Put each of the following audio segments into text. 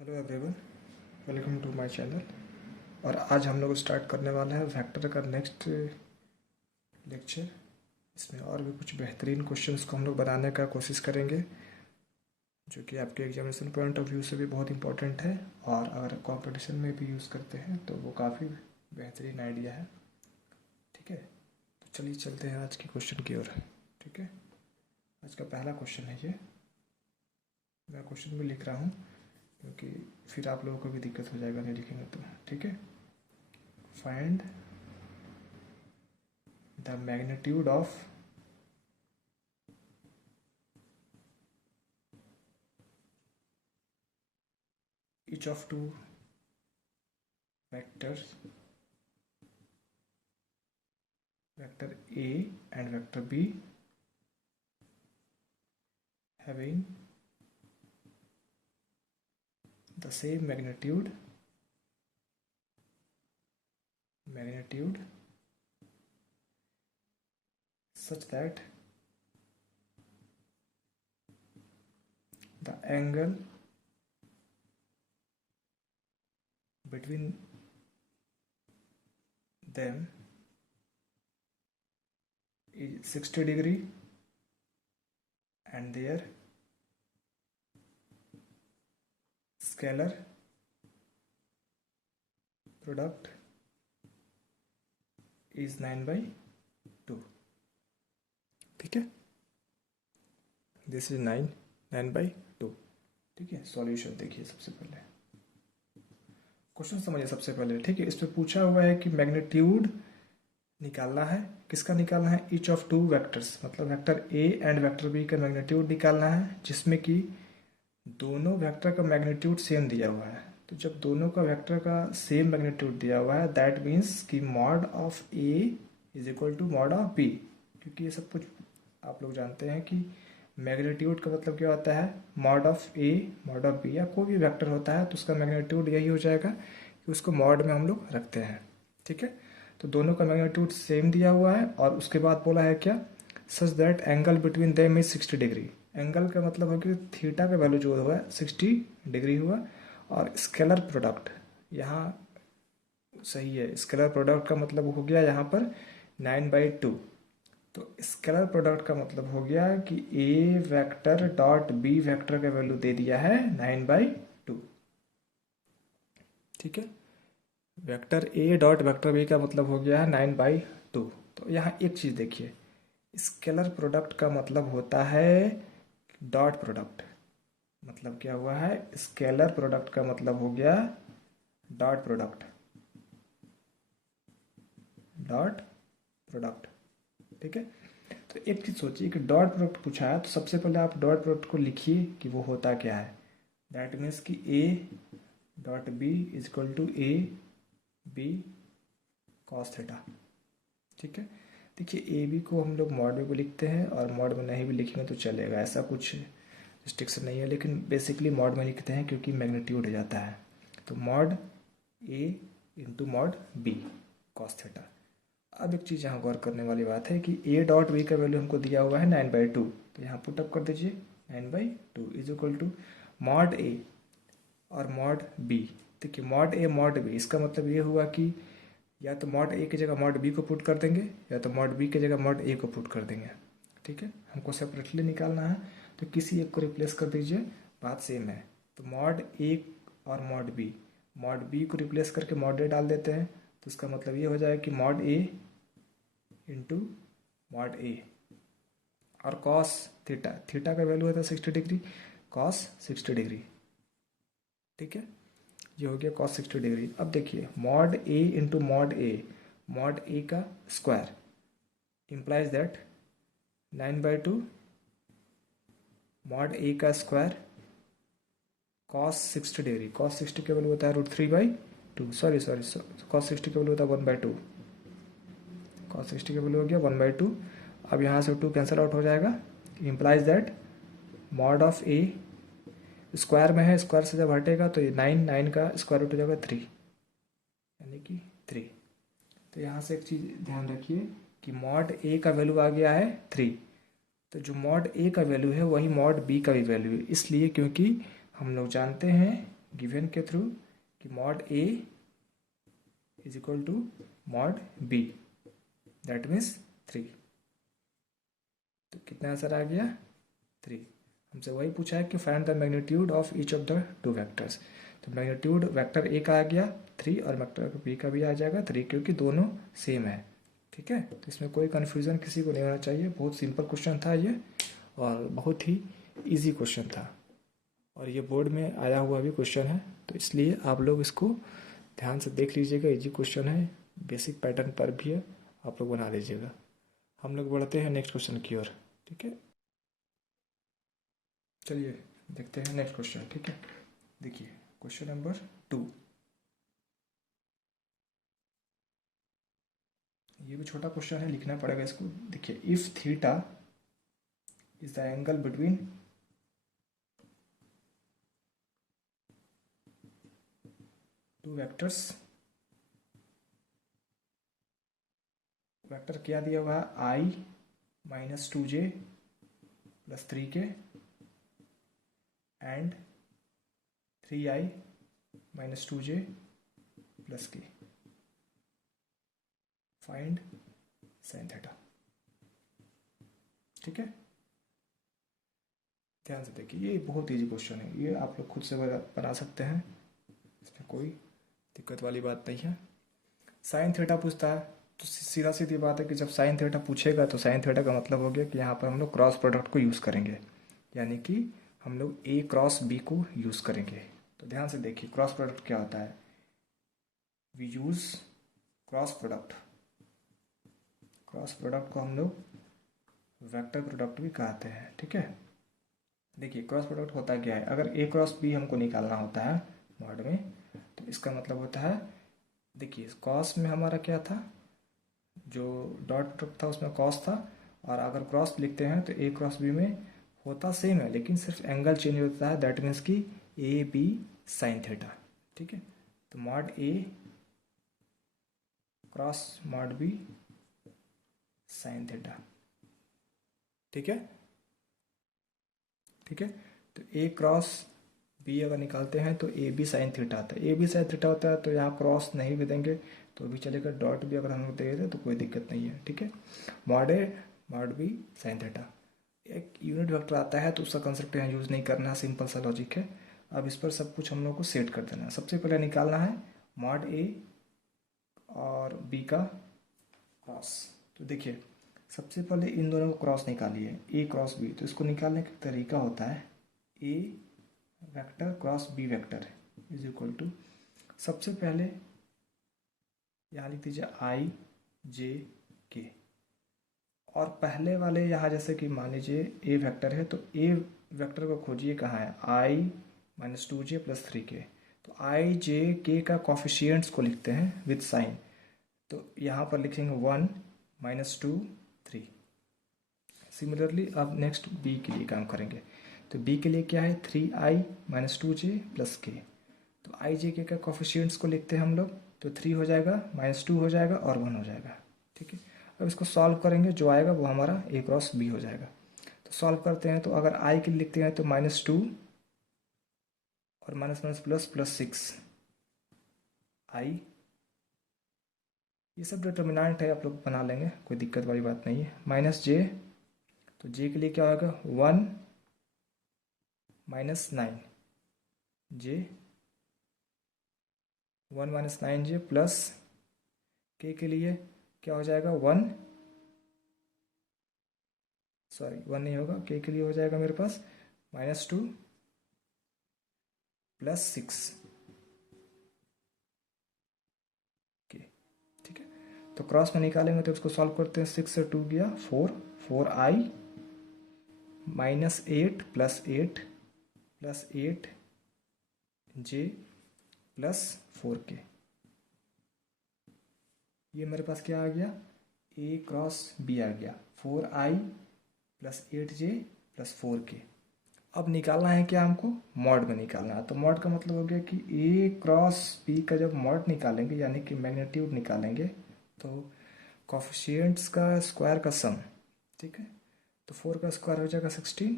Hello everyone, welcome to my channel. और आज हम लोग स्टार्ट करने वाले हैं वेक्टर का नेक्स्ट लेक्चर। इसमें और भी कुछ बेहतरीन क्वेश्चंस को हम लोग बनाने का कोशिश करेंगे, जो कि आपके एग्जामिनेशन पॉइंट ऑफ व्यू से भी बहुत इंपॉर्टेंट है, और अगर कंपटीशन में भी यूज़ करते हैं तो वो काफ़ी बेहतरीन आइडिया है। ठीक है, तो चलिए चलते हैं आज के क्वेश्चन की ओर। ठीक है, आज का पहला क्वेश्चन है ये। मैं क्वेश्चन भी लिख रहा हूँ क्योंकि फिर आप लोगों को भी दिक्कत हो जाएगा नहीं लिखेंगे तो। ठीक है, find the magnitude of each of two vectors, vector A and vector B, having the same magnitude such that the angle between them is 60 degree and their scalar product is 9/2। ठीक है, दिस इज 9/2। ठीक है, solution देखिए। सबसे पहले question समझिए सबसे पहले। ठीक है, इसमें पूछा हुआ है कि मैग्नीट्यूड निकालना है। किसका निकालना है? ईच ऑफ टू वेक्टर्स, मतलब vector A and vector B का मैग्नीट्यूड निकालना है, जिसमें कि दोनों वेक्टर का मैग्नीट्यूड सेम दिया हुआ है। तो जब दोनों का वेक्टर का सेम मैग्नीट्यूड दिया हुआ है, दैट मीन्स कि mod of A is equal to mod of B. क्योंकि ये सब कुछ आप लोग जानते हैं कि मैग्नीट्यूड का मतलब क्या होता है? Mod of A mod of B, या कोई भी वेक्टर होता है तो उसका मैग्नीट्यूड यही हो जाएगा कि उसको मॉड में हम लोग रखते हैं। ठीक है, तो दोनों का मैग्नीट्यूड सेम दिया हुआ है, और उसके बाद बोला है क्या? Such that angle between them is 60 degree. Angle का मतलब है कि थीटा का वैल्यू जो हुआ 60 डिग्री हुआ। और स्केलर प्रोडक्ट यहाँ सही है। स्केलर प्रोडक्ट का मतलब हो गया यहाँ पर 9/2। तो स्केलर प्रोडक्ट का मतलब हो गया कि A vector dot B vector का वैल्यू दे दिया है 9/2। ठीक है, vector A dot vector B का मतलब हो गया है 9/2। तो यहाँ एक चीज़ देखिए, स्केलर प्रोडक्ट का मतलब होता है डॉट प्रोडक्ट। मतलब क्या हुआ है? स्केलर प्रोडक्ट का मतलब हो गया डॉट प्रोडक्ट। Dot product. ठीक है, तो एक चीज सोचिए कि डॉट प्रोडक्ट पूछा है, तो सबसे पहले आप डॉट प्रोडक्ट को लिखिए कि वो होता क्या है। दैट मीन्स कि A dot B is equal to A B cos theta. ठीक है, देखिए ए बी को हम लोग मॉड में भी लिखते हैं और मॉड में नहीं भी लिखेंगे तो चलेगा, ऐसा कुछ रिस्ट्रिक्शन नहीं है, लेकिन बेसिकली मॉड में लिखते हैं क्योंकि मैग्नीट्यूड हो जाता है। तो mod a into mod b cos theta. अब एक चीज़ यहाँ गौर करने वाली बात है कि ए डॉट बी का वैल्यू हमको दिया हुआ है 9/2। तो यहाँ पुटअप कर दीजिए 9/2 इज इक्वल टू मॉड ए और मॉड बी। देखिए मॉड ए मॉड बी, इसका मतलब ये हुआ कि या तो मॉड ए की जगह मॉड बी को पुट कर देंगे, या तो मॉड बी की जगह मॉड ए को पुट कर देंगे। ठीक है, हमको सेपरेटली निकालना है, तो किसी एक को रिप्लेस कर दीजिए, बात सेम है। तो मॉड ए और मॉड बी को रिप्लेस करके मॉड ए डाल देते हैं, तो इसका मतलब ये हो जाएगा कि मॉड ए इंटू मॉड ए। और कॉस थीटा, थीटा का वैल्यू होता है 60 डिग्री, कॉस 60 डिग्री। ठीक है, ये हो गया कॉस 60 डिग्री। अब देखिए मॉड ए इंटू मॉड ए का स्क्वायर इंप्लाइज दैट 9/2 मॉड ए का स्क्वायर कॉस 60 डिग्री। कॉस 60 का वैल्यू होता है √3/2। सॉरी कॉस 60 का वैल्यू होता है 1/2। कॉस 60 का वैल्यू हो गया 1/2। अब यहाँ से 2 कैंसिल आउट हो जाएगा। Implies that mod of A square में है, स्क्वायर से जब हटेगा तो ये 9 का स्क्वायर रूट हो जाएगा 3, यानी कि 3। तो यहाँ से एक चीज़ ध्यान रखिए कि मॉड ए का वैल्यू आ गया है 3। तो जो मॉड ए का वैल्यू है वही मॉड बी का भी वैल्यू है, इसलिए क्योंकि हम लोग जानते हैं गिवन के थ्रू कि mod A is equal to mod B, that means 3। तो कितना आंसर आ गया? 3। हमसे वही पूछा है कि find the magnitude of each of the two vectors. तो मैग्नीट्यूड वेक्टर ए का आ गया 3 और वेक्टर बी का भी आ जाएगा 3, क्योंकि दोनों सेम है। ठीक है, तो इसमें कोई कन्फ्यूज़न किसी को नहीं होना चाहिए। बहुत सिंपल क्वेश्चन था ये, और बहुत ही ईजी क्वेश्चन था, और ये बोर्ड में आया हुआ भी क्वेश्चन है, तो इसलिए आप लोग इसको ध्यान से देख लीजिएगा। इजी क्वेश्चन है, बेसिक पैटर्न पर भी है, आप लोग बना लीजिएगा। हम लोग बढ़ते हैं नेक्स्ट क्वेश्चन की ओर। ठीक है, चलिए देखते हैं नेक्स्ट क्वेश्चन। ठीक है, देखिए क्वेश्चन नंबर 2। ये भी छोटा क्वेश्चन है, लिखना पड़ेगा इसको। देखिए, if theta is the angle between two vectors, vector क्या दिया हुआ है? i minus 2j plus 3k and 3i minus 2j plus k, find sign theta. ठीक है, ध्यान से देखिए, ये बहुत इजी क्वेश्चन है, ये आप लोग खुद से बना सकते हैं, इसमें कोई दिक्कत वाली बात नहीं है। साइन थीटा पूछता है, तो सीधा सीधी बात है कि जब साइन थीटा पूछेगा तो साइन थीटा का मतलब हो गया कि यहाँ पर हम लोग क्रॉस प्रोडक्ट को यूज़ करेंगे, यानी कि हम लोग ए क्रॉस बी को यूज़ करेंगे। तो ध्यान से देखिए, क्रॉस प्रोडक्ट क्या होता है? We use cross product, cross product को हम लोग वेक्टर प्रोडक्ट भी कहते हैं। ठीक है, देखिए क्रॉस प्रोडक्ट होता क्या है? अगर ए क्रॉस बी हमको निकालना होता है मॉड में, तो इसका मतलब होता है, देखिए कॉस में हमारा क्या था, जो डॉट प्रोडक्ट था उसमें कॉस था, और अगर क्रॉस लिखते हैं तो ए क्रॉस बी में होता सेम है, लेकिन सिर्फ एंगल चेंज होता है, दैट मीन्स कि ए बी साइन थीटा। ठीक है, तो mod a cross mod b sine theta. ठीक है, ठीक है, तो ए क्रॉस बी अगर निकालते हैं तो ए बी साइन थीटा आता है। ए बी साइन थीटा होता है तो यहाँ क्रॉस नहीं भी देंगे तो भी चलेगा, डॉट भी अगर हम लोग दे दें तो कोई दिक्कत नहीं है। ठीक है, mod A mod b sine theta, एक यूनिट वेक्टर आता है तो उसका कंसेप्ट यहाँ यूज़ नहीं करना है, सिंपल सा लॉजिक है। अब इस पर सब कुछ हम लोग को सेट कर देना है। सबसे पहले निकालना है मॉड ए और बी का क्रॉस। तो देखिए, सबसे पहले इन दोनों को क्रॉस निकालिए, ए क्रॉस बी। तो इसको निकालने का तरीका होता है a vector cross b vector is equal to, सबसे पहले यहाँ लिख दीजिए आई जे के, और पहले वाले यहाँ जैसे कि मान लीजिए ए वेक्टर है, तो ए वेक्टर को खोजिए कहाँ है, आई माइनस 2j प्लस 3k। तो आई जे के का कॉफिशियंट्स को लिखते हैं विथ साइन, तो यहाँ पर लिखेंगे 1 माइनस 2 3। सिमिलरली अब नेक्स्ट बी के लिए काम करेंगे, तो बी के लिए क्या है, 3i minus 2j plus k। तो आई जे के का कॉफिशियंट्स को लिखते हैं हम लोग, तो 3 हो जाएगा, माइनस 2 हो जाएगा और 1 हो जाएगा। ठीक है, अब इसको सॉल्व करेंगे, जो आएगा वो हमारा ए क्रॉस बी हो जाएगा। तो सॉल्व करते हैं, तो अगर आई के लिए लिखते हैं तो माइनस 2 और माइनस माइनस प्लस प्लस 6 आई, ये सब डिटर्मिनेंट है, आप लोग बना लेंगे, कोई दिक्कत वाली बात नहीं है। माइनस जे, तो जे के लिए क्या होगा, 1 माइनस 9 जे, 1 माइनस 9 जे प्लस के लिए क्या हो जाएगा, 1 सॉरी 1 नहीं होगा, के लिए हो जाएगा मेरे पास माइनस 2 प्लस 6 के। ठीक है, तो क्रॉस में निकालेंगे तो इसको सॉल्व करते हैं, 6 से 2 गया 4, 4i माइनस 8 प्लस 8 प्लस 8 जे प्लस 4k। ये मेरे पास क्या आ गया, ए क्रॉस बी आ गया, 4i plus 8j plus 4k। अब निकालना है क्या हमको, मॉड में निकालना है। तो मॉड का मतलब हो गया कि ए क्रॉस बी का जब मॉड निकालेंगे, यानी कि मैग्नीट्यूड निकालेंगे, तो कॉफिशियंट्स का स्क्वायर का सम। ठीक है, तो 4 का स्क्वायर हो जाएगा 16,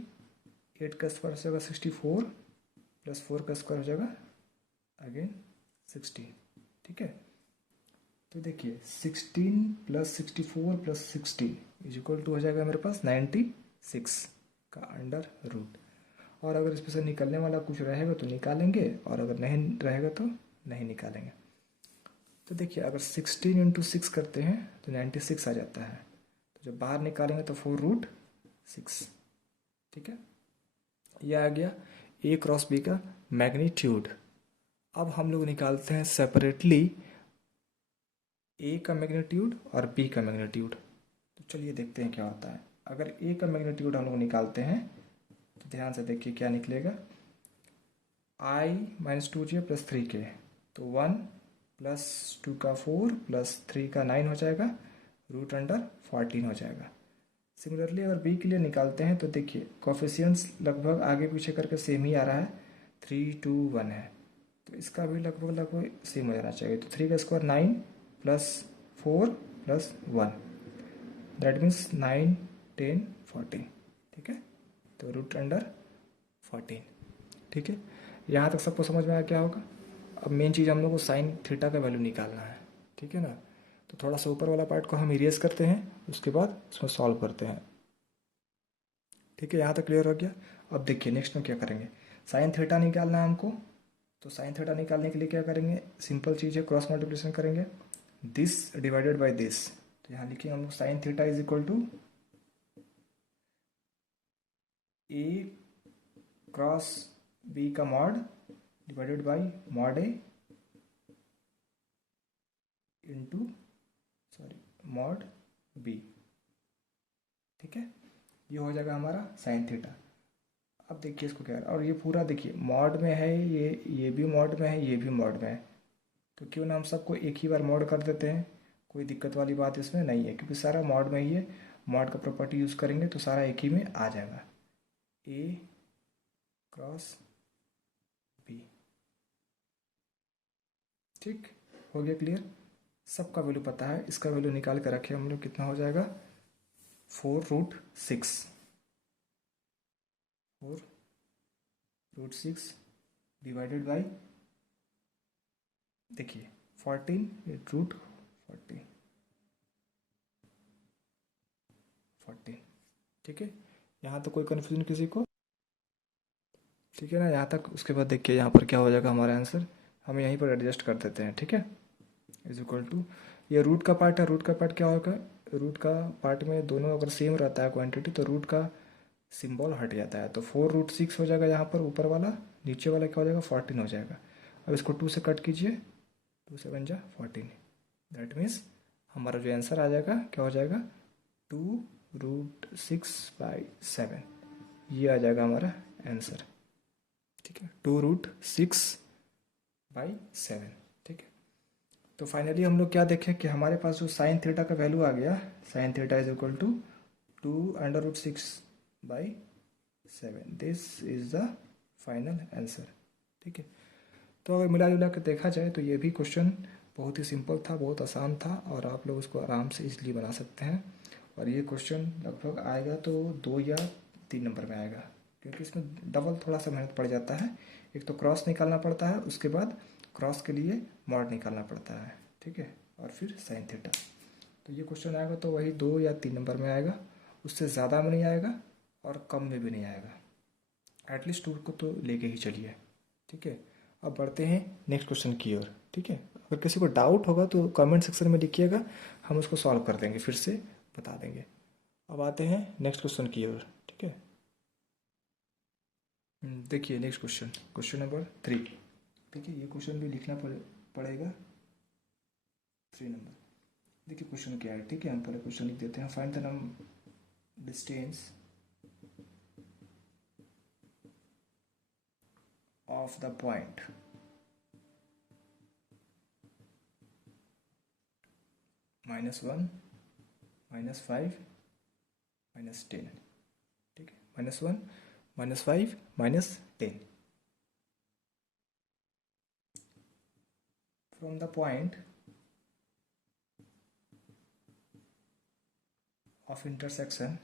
8 का स्क्वायर हो जाएगा 64 प्लस 4 का स्क्वायर हो जाएगा अगेन 16, ठीक है। तो देखिए 16 plus 64 plus 60 is equal to हो जाएगा मेरे पास 96 का अंडर रूट। और अगर इसमें से निकलने वाला कुछ रहेगा तो निकालेंगे, और अगर नहीं रहेगा तो नहीं निकालेंगे। तो देखिए अगर 16 इंटू 6 करते हैं तो 96 आ जाता है। तो जब बाहर निकालेंगे तो 4√6, ठीक है। यह आ गया ए क्रॉस बी का मैग्नीट्यूड। अब हम लोग निकालते हैं सेपरेटली ए का मैग्नीट्यूड और बी का मैग्नीट्यूड। तो चलिए देखते हैं क्या होता है। अगर ए का मैग्नीट्यूड हम लोग निकालते हैं तो ध्यान से देखिए क्या निकलेगा, i-2j प्लस 3k, तो 1 प्लस 2 का 4 प्लस 3 का 9 हो जाएगा, रूट अंडर 14 हो जाएगा। सिमिलरली अगर बी के लिए निकालते हैं तो देखिए कोफिशियंट्स लगभग आगे पीछे करके सेम ही आ रहा है, 3 2 1 है, तो इसका भी लगभग सेम हो जाना चाहिए। तो 3 का square 9 plus 4 plus 1, that means 9 10 14, ठीक है। तो रूट अंडर 14, ठीक है। यहाँ तक सबको समझ में आया क्या होगा। अब मेन चीज़ हम लोग को साइन थीटा का वैल्यू निकालना है, ठीक है ना। तो थोड़ा सा ऊपर वाला पार्ट को हम इरेज करते हैं, उसके बाद उसमें सॉल्व करते हैं, ठीक है। यहाँ तक क्लियर हो गया। अब देखिए नेक्स्ट में क्या करेंगे, साइन थीटा निकालना है हमको। तो साइन थीटा निकालने के लिए क्या करेंगे, सिंपल चीज़ है, क्रॉस मल्टीप्लिकेशन करेंगे, दिस डिवाइडेड बाय दिस। तो यहाँ लिखिए हम लोग sine theta is equal to a cross b का mod divided by mod a into mod b, ठीक है। ये हो जाएगा हमारा साइन थीटा। अब देखिए इसको क्या, और ये पूरा देखिए मॉड में है, ये भी मॉड में है, ये भी मॉड में है, तो क्यों ना हम सबको एक ही बार मॉड कर देते हैं, कोई दिक्कत वाली बात इसमें नहीं है, क्योंकि सारा मॉड में ही है। मॉड का प्रॉपर्टी यूज़ करेंगे तो सारा एक ही में आ जाएगा, ए क्रॉस बी, ठीक हो गया क्लियर। सबका वैल्यू पता है, इसका वैल्यू निकाल कर रखे हम लोग, कितना हो जाएगा 4√6, 4√6 डिवाइडेड बाई देखिए 14 √40 14, ठीक है। यहाँ तो कोई कन्फ्यूजन किसी को, ठीक है ना यहाँ तक। उसके बाद देखिए यहाँ पर क्या हो जाएगा हमारा आंसर, हम यहीं पर एडजस्ट कर देते हैं, ठीक है। इज इक्वल टू, ये रूट का पार्ट है, रूट का पार्ट क्या होगा, रूट का पार्ट में दोनों अगर सेम रहता है क्वांटिटी तो रूट का सिंबल हट जाता है, तो 4√6 हो जाएगा यहाँ पर ऊपर वाला, नीचे वाला क्या हो जाएगा 14 हो जाएगा। अब इसको 2 से कट कीजिए, 2 से बन जा 14, दैट मीन्स हमारा जो आंसर आ जाएगा क्या हो जाएगा 2√6/7, ये आ जाएगा हमारा आंसर, ठीक है, 2√6/7, ठीक है। तो फाइनली हम लोग क्या देखें कि हमारे पास जो साइन थीटा का वैल्यू आ गया, sine theta is equal to 2√6/7, this is the final answer, ठीक है। तो अगर मिला जुला कर देखा जाए तो ये भी क्वेश्चन बहुत ही सिंपल था, बहुत आसान था, और आप लोग उसको आराम से इजली बना सकते हैं। और ये क्वेश्चन लगभग आएगा तो 2 या 3 नंबर में आएगा, क्योंकि इसमें डबल थोड़ा सा मेहनत पड़ जाता है। एक तो क्रॉस निकालना पड़ता है, उसके बाद क्रॉस के लिए मॉड निकालना पड़ता है, ठीक है, और फिर साइन थीटा। तो ये क्वेश्चन आएगा तो वही 2 या 3 नंबर में आएगा, उससे ज़्यादा में नहीं आएगा और कम में भी नहीं आएगा। एटलीस्ट 2 को तो लेके ही चलिए, ठीक है। अब बढ़ते हैं नेक्स्ट क्वेश्चन की ओर, ठीक है। अगर किसी को डाउट होगा तो कमेंट सेक्शन में लिखिएगा, हम उसको सॉल्व कर देंगे, फिर से बता देंगे। अब आते हैं नेक्स्ट क्वेश्चन की ओर, ठीक है। देखिए नेक्स्ट क्वेश्चन, क्वेश्चन नंबर 3, ठीक है। ये क्वेश्चन भी लिखना पड़ेगा 3 नंबर। देखिए क्वेश्चन क्या है, ठीक है। हम पहले क्वेश्चन लिख देते हैं, find the distance of the point -1 -5 -10, ठीक है। -1 -5 -10 from the point of intersection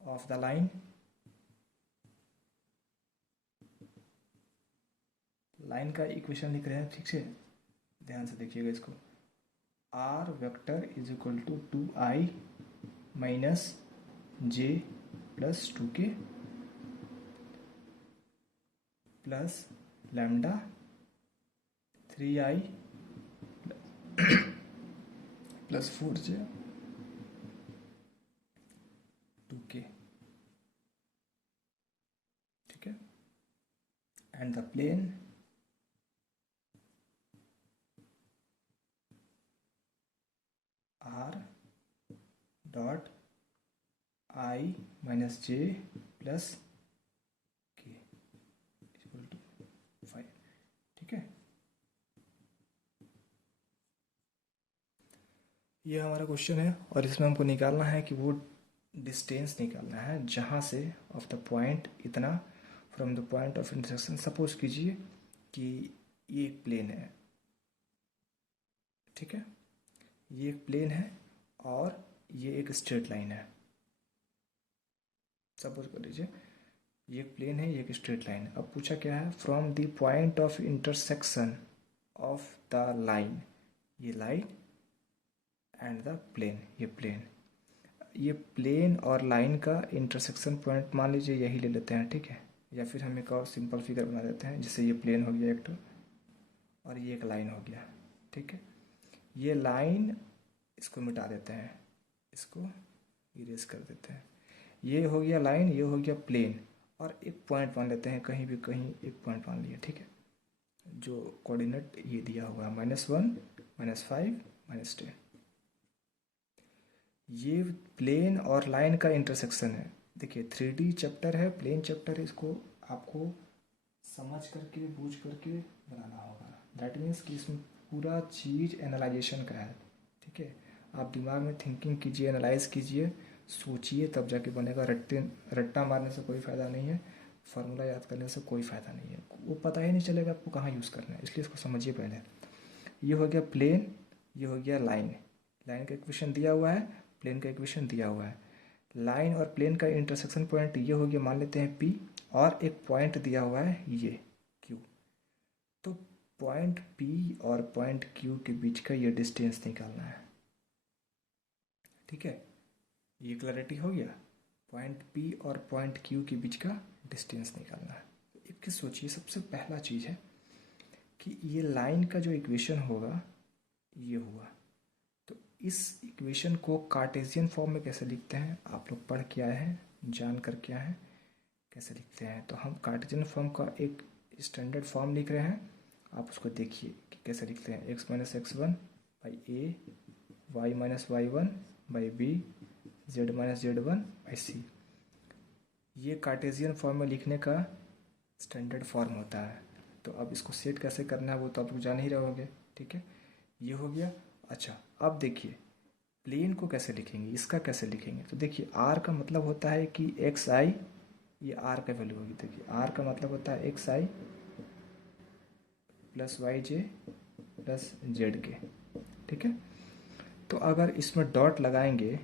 of the line line का इक्वेशन लिख रहे हैं, ठीक से ध्यान से देखिएगा इसको। R vector is equal to 2i minus j plus 2k plus lambda 3i plus 4j 2k, ठीक है। And the plane r dot i minus j plus k equal to 5, ठीक है। ये हमारा क्वेश्चन है और इसमें हमको निकालना है कि वो डिस्टेंस निकालना है जहाँ से ऑफ द पॉइंट इतना, from the point of intersection. Suppose कीजिए कि ये एक प्लेन है, ठीक है, ये एक प्लेन है और ये एक स्ट्रेट लाइन है। सपोज कर लीजिए ये एक प्लेन है, ये एक स्ट्रेट लाइन है। अब पूछा क्या है, from the point of intersection of the line, ये लाइन एंड द प्लेन, ये प्लेन, ये प्लेन और लाइन का इंटरसेक्शन पॉइंट मान लीजिए यही ले लेते हैं, ठीक है। या फिर हम एक और सिंपल फिगर बना देते हैं, जिससे ये प्लेन हो गया एक तो, और ये एक लाइन हो गया, ठीक है। ये लाइन इसको मिटा देते हैं, इसको इरेज कर देते हैं। ये हो गया लाइन, ये हो गया प्लेन, और एक पॉइंट मान लेते हैं, कहीं भी कहीं एक पॉइंट मान लिया, ठीक है। जो कोऑर्डिनेट ये दिया हुआ है -1 -5 -10, ये प्लेन और लाइन का इंटरसेक्शन है। देखिए 3D चैप्टर है, प्लेन चैप्टर है, इसको आपको समझ करके बूझ करके बनाना होगा। दैट मीन्स कि इसमें पूरा चीज़ एनालाइजेशन का है, ठीक है। आप दिमाग में थिंकिंग कीजिए, एनालाइज कीजिए, सोचिए, तब जाके बनेगा। रट्टा मारने से कोई फ़ायदा नहीं है, फार्मूला याद करने से कोई फ़ायदा नहीं है, वो पता ही नहीं चलेगा आपको कहाँ यूज़ करना है। इसलिए इसको समझिए पहले। ये हो गया प्लेन, ये हो गया लाइन। लाइन का इक्वेशन दिया हुआ है, प्लेन का इक्वेशन दिया हुआ है। लाइन और प्लेन का इंटरसेक्शन पॉइंट ये हो गया, मान लेते हैं P, और एक पॉइंट दिया हुआ है ये Q। तो पॉइंट P और पॉइंट Q के बीच का ये डिस्टेंस निकालना है, ठीक है। ये क्लैरिटी हो गया, पॉइंट P और पॉइंट Q के बीच का डिस्टेंस निकालना है। एक सोचिए, सबसे पहला चीज़ है कि ये लाइन का जो इक्वेशन होगा ये हुआ, तो इस इक्वेशन को कार्टेशियन फॉर्म में कैसे लिखते हैं, आप लोग पढ़ के आए हैं, जान कर के आए हैं कैसे लिखते हैं। तो हम कार्टेशियन फॉर्म का एक स्टैंडर्ड फॉर्म लिख रहे हैं, आप उसको देखिए कि कैसे लिखते हैं। x - x1 by a, y - y1 by b, z - z1 by c. ये कार्टेशियन फॉर्म में लिखने का स्टैंडर्ड फॉर्म होता है। तो अब इसको सेट कैसे करना है वो तो आप लोग जान ही रहे होंगे, ठीक है। ये हो गया। अच्छा, अब देखिए प्लेन को कैसे लिखेंगे, इसका कैसे लिखेंगे। तो देखिए आर का मतलब होता है कि एक्स आई, ये आर का वैल्यू होगी। देखिए आर का मतलब होता है एक्स आई प्लस वाई जे प्लस जेड के, ठीक है। तो अगर इसमें डॉट लगाएंगे,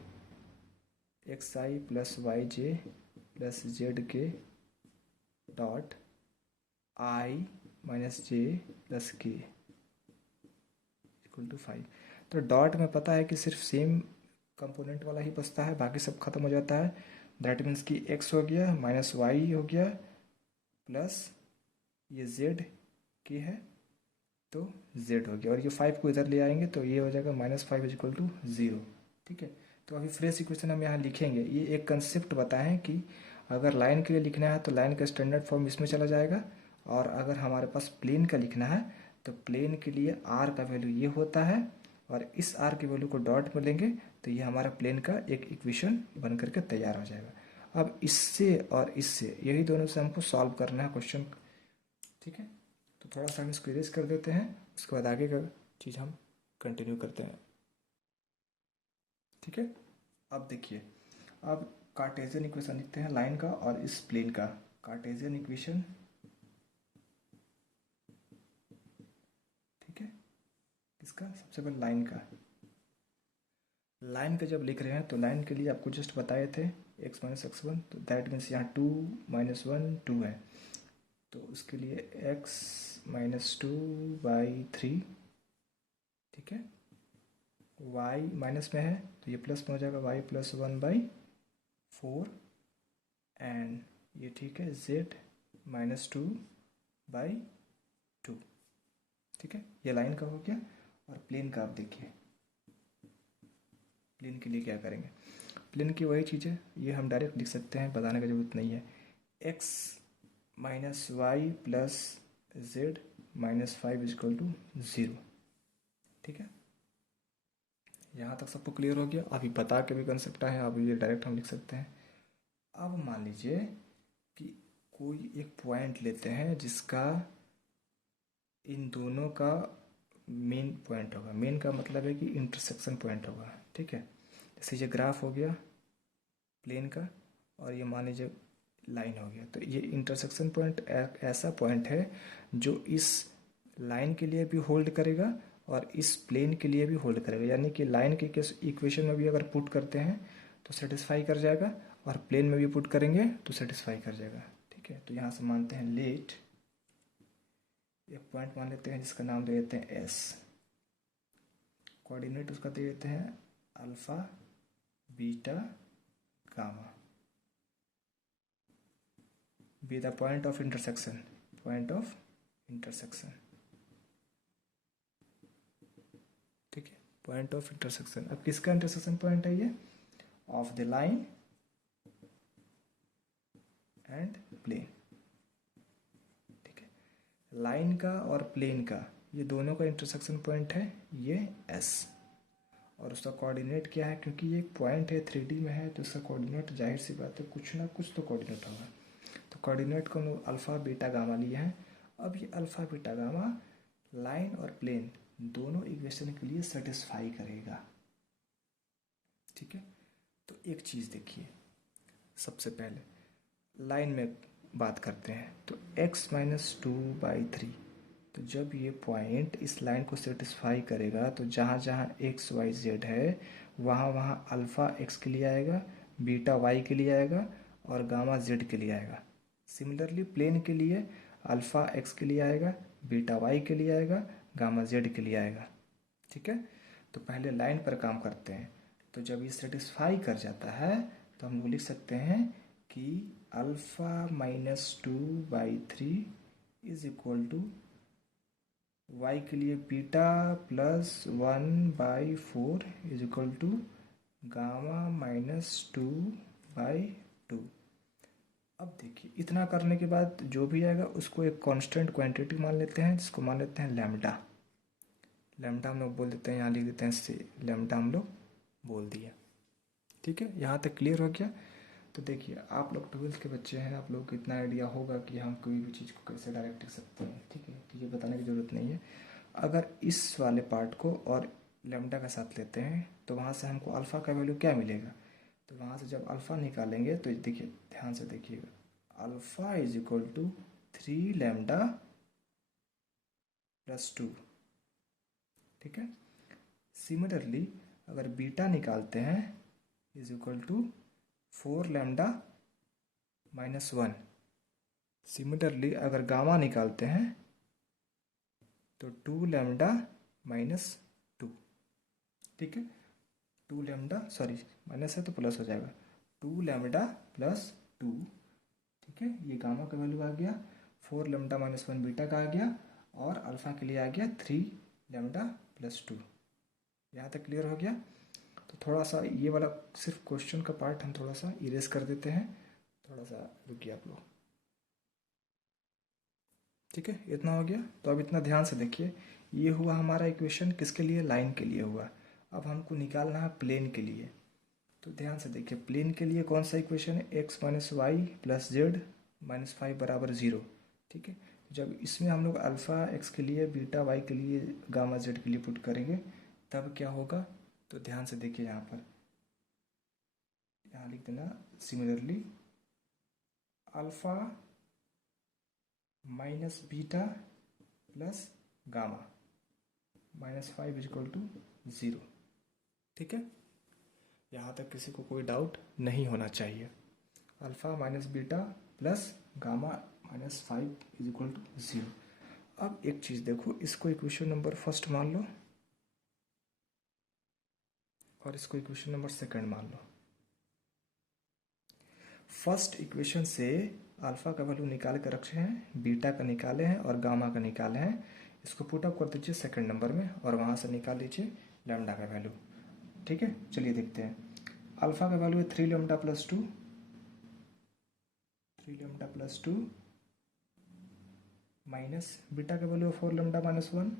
एक्स आई प्लस वाई जे प्लस जेड के dot I minus j plus k equal to 5। तो डॉट में पता है कि सिर्फ सेम कंपोनेंट वाला ही बचता है, बाकी सब खत्म हो जाता है। दैट मीन्स कि x हो गया माइनस वाई हो गया प्लस ये z की है तो z हो गया, और ये 5 को इधर ले आएंगे तो ये हो जाएगा -5 इक्वल टू 0, ठीक है। तो अभी फ्रेश इक्वेशन हम यहाँ लिखेंगे। ये एक कंसेप्ट बताएं कि अगर लाइन के लिए लिखना है तो लाइन का स्टैंडर्ड फॉर्म इसमें चला जाएगा, और अगर हमारे पास प्लेन का लिखना है तो प्लेन के लिए r का वैल्यू ये होता है, और इस r की वैल्यू को डॉट में लेंगे तो ये हमारा प्लेन का एक इक्वेशन बन करके तैयार हो जाएगा। अब इससे और इससे, यही दोनों से हमको सॉल्व करना है क्वेश्चन, ठीक है। तो थोड़ा सा हम इसको इरेज कर देते हैं, उसके बाद आगे का चीज़ हम कंटिन्यू करते हैं, ठीक है। अब देखिए, अब कार्टेशियन इक्वेशन लिखते हैं लाइन का और इस प्लेन का। कार्टेशियन इक्वेशन, ठीक है, इसका सबसे पहले लाइन का। लाइन का जब लिख रहे हैं तो लाइन के लिए आपको जस्ट बताए थे x - x1, तो दैट मीन्स यहाँ 2 - 1 2 है। तो उसके लिए x-2/3, ठीक है, y माइनस में है तो ये प्लस में हो जाएगा, y+1/4, एंड ये ठीक है z-2/2, ठीक है। ये लाइन का हो गया। और प्लेन का आप देखिए, प्लेन के लिए क्या करेंगे, प्लेन की वही चीज़ है, ये हम डायरेक्ट लिख सकते हैं, बताने की जरूरत नहीं है। x - y + z-5 = 0, ठीक है। यहाँ तक सबको क्लियर हो गया। अभी बता के भी कर सकता है, अब ये डायरेक्ट हम लिख सकते हैं। अब मान लीजिए कि कोई एक पॉइंट लेते हैं जिसका इन दोनों का मेन पॉइंट होगा। मेन का मतलब है कि इंटरसेक्शन पॉइंट होगा, ठीक है। जैसे ये ग्राफ हो गया प्लेन का, और ये मान लीजिए लाइन हो गया। तो ये इंटरसेक्शन पॉइंट ऐसा पॉइंट है जो इस लाइन के लिए भी होल्ड करेगा और इस प्लेन के लिए भी होल्ड करेगा। यानी कि लाइन के केस इक्वेशन में भी अगर पुट करते हैं तो सेटिस्फाई कर जाएगा, और प्लेन में भी पुट करेंगे तो सेटिस्फाई कर जाएगा, ठीक है। तो यहाँ से मानते हैं लेट एक पॉइंट मान लेते हैं जिसका नाम दे देते हैं एस, कोऑर्डिनेट उसका दे देते हैं alpha, beta, gamma, be the point of intersection, ठीक है, पॉइंट ऑफ इंटरसेक्शन। अब किसका इंटरसेक्शन पॉइंट है ये, of the line and plane, ठीक है। लाइन का और प्लेन का ये दोनों का इंटरसेक्शन पॉइंट है ये एस, और उसका कोऑर्डिनेट क्या है, क्योंकि ये एक पॉइंट है 3D में है तो उसका कोऑर्डिनेट जाहिर सी बात है कुछ ना कुछ तो कोऑर्डिनेट होगा। तो कोऑर्डिनेट को हम लोग अल्फा, बीटा, गामा लिए हैं। अब ये अल्फा, बीटा, गामा लाइन और प्लेन दोनों इक्वेशन के लिए सेटिस्फाई करेगा, ठीक है। तो एक चीज़ देखिए, सबसे पहले लाइन में बात करते हैं। तो x-2/3, तो जब ये पॉइंट इस लाइन को सेटिस्फाई करेगा तो जहाँ जहाँ एक्स वाई जेड है वहाँ वहाँ अल्फ़ा एक्स के लिए आएगा, बीटा वाई के लिए आएगा और गामा जेड के लिए आएगा। सिमिलरली प्लेन के लिए अल्फ़ा एक्स के लिए आएगा, बीटा वाई के लिए आएगा, गामा जेड के लिए आएगा, ठीक है। तो पहले लाइन पर काम करते हैं। तो जब ये सेटिस्फाई कर जाता है तो हम लोग लिख सकते हैं कि α-2/3 इज इक्वल टू y के लिए beta +1/4 is equal to gamma -2/2। अब देखिए, इतना करने के बाद जो भी आएगा उसको एक कांस्टेंट क्वांटिटी मान लेते हैं, जिसको मान लेते हैं लैम्डा। लैम्डा हम लोग बोल देते हैं, यहाँ लिख देते हैं से लैम्डा हम लोग बोल दिया, ठीक है। यहाँ तक क्लियर हो गया। तो देखिए, आप लोग 12th के बच्चे हैं, आप लोग को इतना आइडिया होगा कि हम कोई भी चीज़ को कैसे डायरेक्ट लिख सकते हैं, ठीक है। तो ये बताने की ज़रूरत नहीं है। अगर इस वाले पार्ट को और लैम्डा का साथ लेते हैं तो वहाँ से हमको अल्फ़ा का वैल्यू क्या मिलेगा, तो वहाँ से जब अल्फ़ा निकालेंगे तो देखिए, ध्यान से देखिएगा, alpha is equal to 3 lambda + 2, ठीक है। सिमिलरली अगर बीटा निकालते हैं is equal to 4 lambda -1। Similarly अगर गामा निकालते हैं तो 2 लैम्डा -2, ठीक है। 2 लैम्डा, सॉरी माइनस है तो प्लस हो जाएगा, 2 लैम्डा +2, ठीक है। ये गामा का वैल्यू आ गया, 4 लैम्डा -1 बीटा का आ गया, और अल्फ़ा के लिए आ गया 3 लैम्डा +2। यहाँ तक क्लियर हो गया। तो थोड़ा सा ये वाला सिर्फ क्वेश्चन का पार्ट हम थोड़ा सा इरेज कर देते हैं, थोड़ा सा रुकिए आप लोग, ठीक है। इतना हो गया। तो अब इतना ध्यान से देखिए, ये हुआ हमारा इक्वेशन किसके लिए, लाइन के लिए हुआ। अब हमको निकालना है प्लेन के लिए। तो ध्यान से देखिए, प्लेन के लिए कौन सा इक्वेशन है, x - y + z-5 = 0, ठीक है। जब इसमें हम लोग अल्फ़ा एक्स के लिए, बीटा वाई के लिए, गामा जेड के लिए पुट करेंगे तब क्या होगा। तो ध्यान से देखिए, यहाँ लिख देना similarly alpha minus beta plus gamma -5 = 0, ठीक है। यहाँ तक किसी को कोई डाउट नहीं होना चाहिए। Alpha minus beta plus gamma minus 5 is equal to 0। अब एक चीज़ देखो, इसको इक्वेशन नंबर फर्स्ट मान लो और इसको इक्वेशन नंबर सेकंड मान लो। फर्स्ट इक्वेशन से अल्फा का वैल्यू निकाल कर रखे हैं, बीटा का निकाले हैं और गामा का निकाले हैं। इसको पुट अप कर दीजिए सेकंड नंबर में और वहाँ से निकाल लीजिए लैम्डा का वैल्यू। ठीक है, चलिए देखते हैं। अल्फा का वैल्यू है 3 lambda plus 2, 3 lambda plus 2 minus beta का वैल्यू है 4 lambda minus 1,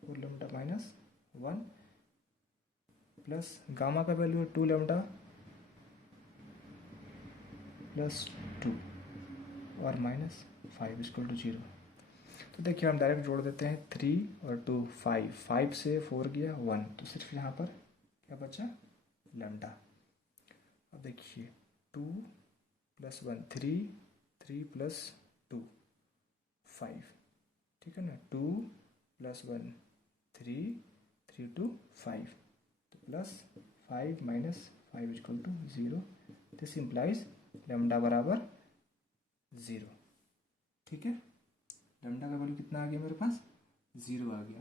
4 lambda minus 1 plus gamma का वैल्यू है 2 लैम्डा प्लस 2 और माइनस 5 इक्वल टू 0। तो देखिए हम डायरेक्ट जोड़ देते हैं 3 और 2 5, 5 से 4 गया 1, तो सिर्फ यहाँ पर क्या बचा लैम्डा। अब देखिए 2 प्लस 1 3, 3 प्लस 2 5, ठीक है ना। 2 प्लस 1 3, 3 2 5, तो plus 5 minus 5 equal to 0। This implies lambda बराबर 0। ठीक है, लैम्डा का वैल्यू कितना आ गया मेरे पास 0 आ गया।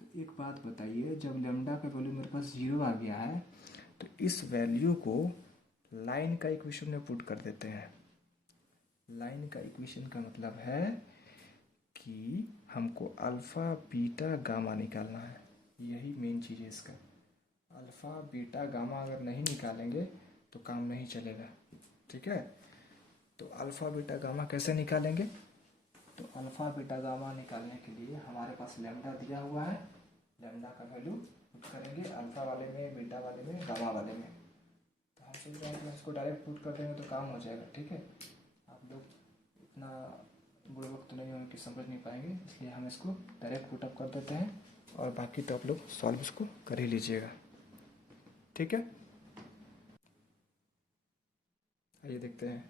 तो एक बात बताइए, जब लैम्डा का वैल्यू मेरे पास 0 आ गया है तो इस वैल्यू को लाइन का इक्वेशन में पुट कर देते हैं। लाइन का इक्वेशन का मतलब है कि हमको अल्फा बीटा गामा निकालना है, यही मेन चीज़ है इसका। अल्फा बीटा गामा अगर नहीं निकालेंगे तो काम नहीं चलेगा। ठीक है, तो अल्फा बीटा गामा कैसे निकालेंगे? तो अल्फा बीटा गामा निकालने के लिए हमारे पास लैम्डा दिया हुआ है, लैम्डा का वैल्यू पुट करेंगे अल्फा वाले में, बीटा वाले में, गामा वाले में। तो हम सोच रहे हैं कि इसको डायरेक्ट पुट कर देंगे तो काम हो जाएगा। ठीक है, आप लोग इतना बुरे वक्त नहीं होंगे कि समझ नहीं पाएंगे, इसलिए हम इसको डायरेक्ट पुट अप कर देते हैं और बाकी तो आप लोग सॉल्व इसको कर ही लीजिएगा। ठीक है, आइए देखते हैं।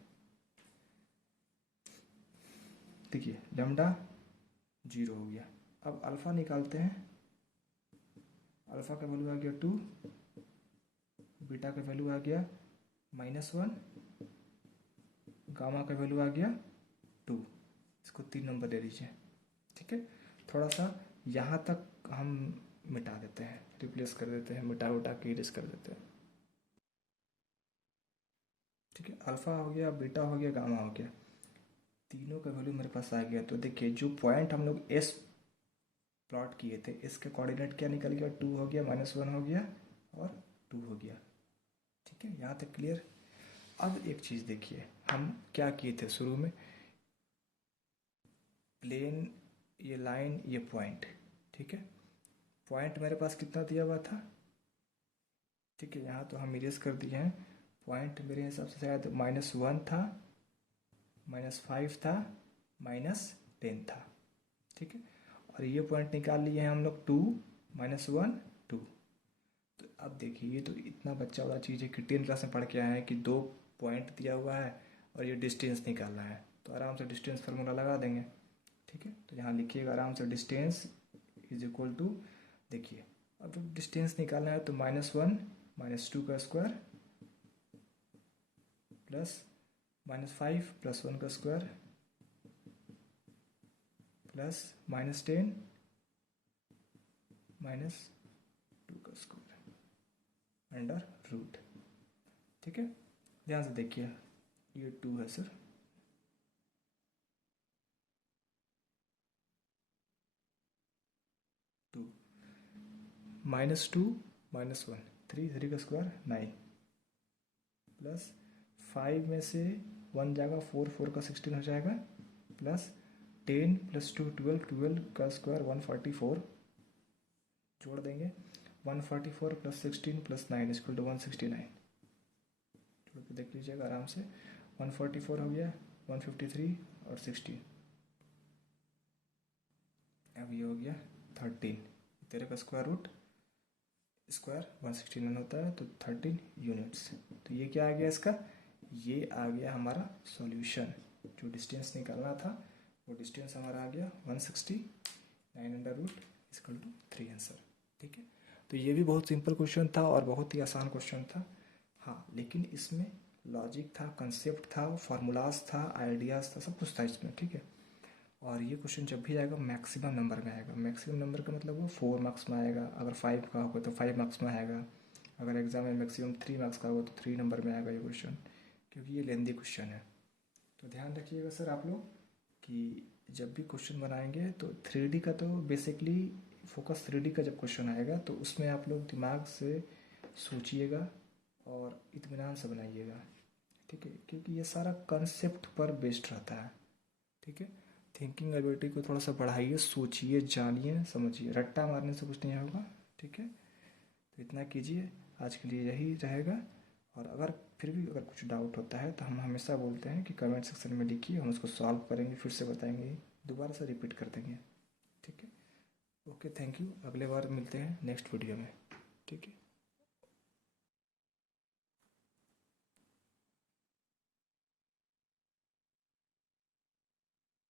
देखिए लैम्डा 0 हो गया। अब अल्फ़ा निकालते हैं। अल्फ़ा का वैल्यू आ गया 2, बीटा का वैल्यू आ गया -1, गामा का वैल्यू आ गया 2। इसको 3 नंबर दे दीजिए। ठीक है, थोड़ा सा यहाँ तक हम मिटा देते हैं, रिप्लेस कर देते हैं, मिटा उटा के इरेज कर देते हैं। ठीक है, अल्फ़ा हो गया, बीटा हो गया, गामा हो गया, तीनों का वैल्यू मेरे पास आ गया। तो देखिए जो पॉइंट हम लोग एस प्लॉट किए थे, इसके कोऑर्डिनेट क्या निकल गया, 2 हो गया, -1 हो गया और 2 हो गया। ठीक है, यहाँ तक क्लियर। अब एक चीज़ देखिए, हम क्या किए थे शुरू में, प्लेन, ये लाइन, ये पॉइंट। ठीक है, पॉइंट मेरे पास कितना दिया हुआ था। ठीक है, यहाँ तो हम इरेज कर दिए हैं। पॉइंट मेरे हिसाब से शायद -1 था, -5 था, -10 था। ठीक है, और ये पॉइंट निकाल लिए हैं हम लोग 2, -1 2। तो अब देखिए ये तो इतना बच्चा वाला चीज़ है कि 10 क्लास में पढ़ के आए हैं कि 2 पॉइंट दिया हुआ है और ये डिस्टेंस निकालना है, तो आराम से डिस्टेंस फार्मूला लगा देंगे। ठीक है, तो यहाँ लिखिएगा आराम से, डिस्टेंस इज इक्वल टू, देखिए अब जब डिस्टेंस निकालना है तो -1 -2 का स्क्वायर प्लस -5 + 1 का स्क्वायर प्लस -10 -2 का स्क्वायर अंडर रूट। ठीक है, ध्यान से देखिए, ये 2 है सर, -2 -1 3, 3 का स्क्वायर 9 प्लस 5 में से 1 जाएगा 4, 4 का 16 हो जाएगा, प्लस 10 + 2 12, 12 का स्क्वायर 144 जोड़ देंगे, 144 + 16 + 9 = 169। जोड़ के देख लीजिएगा आराम से, 144 हो गया, 153 और 16, अब ये हो गया 13। 13 का स्क्वायर रूट स्क्वायर 169 होता है, तो 13 यूनिट्स। तो ये क्या आ गया इसका, ये आ गया हमारा सॉल्यूशन। जो डिस्टेंस निकालना था वो डिस्टेंस हमारा आ गया 169 √ 3 आंसर। ठीक है, तो ये भी बहुत सिंपल क्वेश्चन था और बहुत ही आसान क्वेश्चन था। हाँ, लेकिन इसमें लॉजिक था, कंसेप्ट था, फार्मूलाज था, आइडियाज़ था, सब कुछ था इसमें, ठीक है। और ये क्वेश्चन जब भी आएगा मैक्सिमम नंबर में आएगा। मैक्सिमम नंबर का मतलब वो 4 मार्क्स में आएगा। अगर 5 का होगा तो 5 मार्क्स में आएगा। अगर एग्ज़ाम में मैक्सिमम 3 मार्क्स का होगा तो 3 नंबर में आएगा ये क्वेश्चन, क्योंकि ये लेंदी क्वेश्चन है। तो ध्यान रखिएगा सर आप लोग कि जब भी क्वेश्चन बनाएंगे तो 3D का तो बेसिकली फोकस 3D का जब क्वेश्चन आएगा तो उसमें आप लोग दिमाग से सोचिएगा और इत्मीनान से बनाइएगा, ठीक है, क्योंकि ये सारा कंसेप्ट पर बेस्ड रहता है, ठीक है। थिंकिंग एबिलिटी को थोड़ा सा बढ़ाइए, सोचिए, जानिए, समझिए, रट्टा मारने से कुछ नहीं होगा, ठीक है। तो इतना कीजिए, आज के लिए यही रहेगा। और अगर फिर भी अगर कुछ डाउट होता है तो हम हमेशा बोलते हैं कि कमेंट सेक्शन में लिखिए, हम उसको सॉल्व करेंगे, फिर से बताएंगे, दोबारा से रिपीट कर देंगे, ठीक है। Okay, thank you. अगले बार मिलते हैं नेक्स्ट वीडियो में, ठीक है।